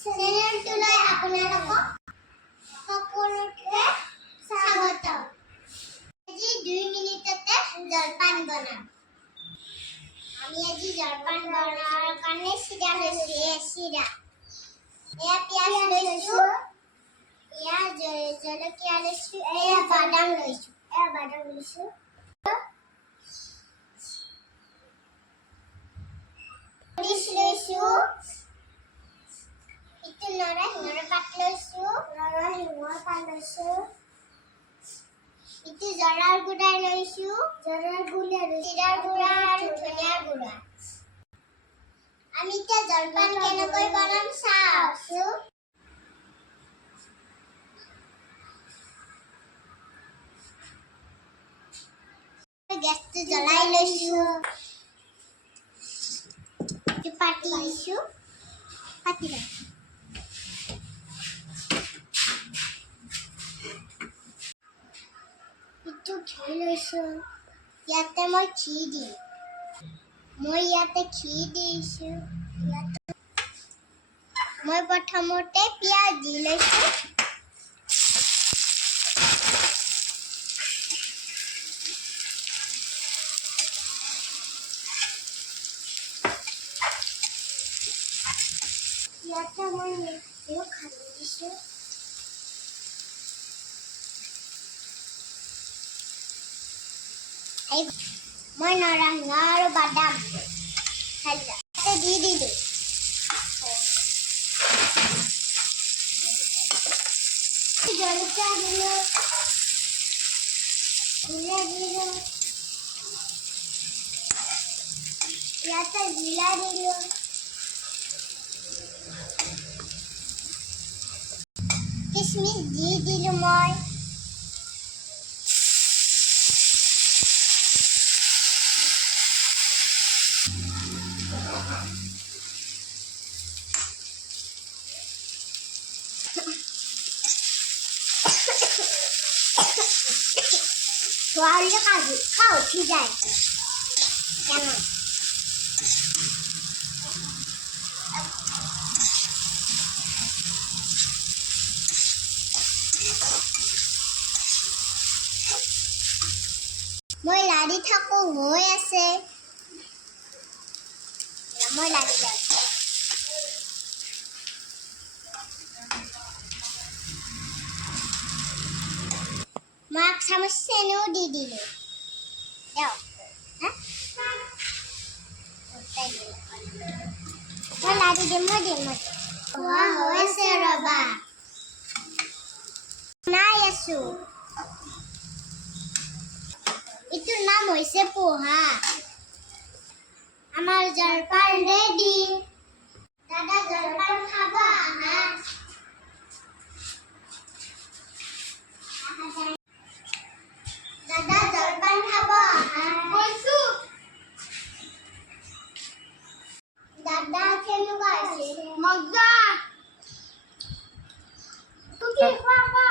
চেনেলটোলৈ আপোনালোকক সকলোকে স্বাগতম। আজি 2 মিনিটতে জলপান বনাম। আমি আজি জলপান বনোৱাৰ কাৰণে চিৰা লৈছোঁ। চিৰা এয়া পিঁয়াজ লৈছোঁ, এয়া জলকীয়া লৈছোঁ, এয়া বাদাম লৈছোঁ, লৈছোঁ, ইটো নৰসিংহৰ পাত লৈছোঁ, ইটো জৰাৰ গুড়া লৈছোঁ, জিৰাৰ গুড়া আৰু ধনিয়াৰ গুড়া। আমি এতিয়া জলপান কেনেকৈ বনাম চাওঁ। গেছটো জ্বলাই লৈছোঁ, পাতি লৈছোঁ, ইটো ঘি লৈছোঁ, ইয়াতে মই ঘি দিম। দিছোঁ। মই প্ৰথমতে পিঁয়াজ দি লৈছোঁ। ইয়াতে মই মিক্সিও খান্দি দিছোঁ। মই নৰসিংহ আৰু বাদাম দি দিলোঁ। জলকীয়া দিলোঁ, ইয়াতে জিৰা দিলোঁ, কিচমিচ দি দিলোঁ মই। খোৱালে কা উঠি যায় কেন মই লাৰি থাকোঁ, হৈ আছে। মই লাৰি যাওঁ। মই 1 চামুচ চেনিও দি দিলোঁ। মই লাৰি দিম, হৈ আছে ৰবা। বনাই আছোঁ। ইটোৰ নাম হৈছে পোহা। আমাৰ জলপান ৰেডি। দাদা জলপান খাব আহা। দাদা জলপান খাব আহা। কৈছোঁ। দাদা কেনেকুৱা হৈছে? মজা। তুমি খোৱা।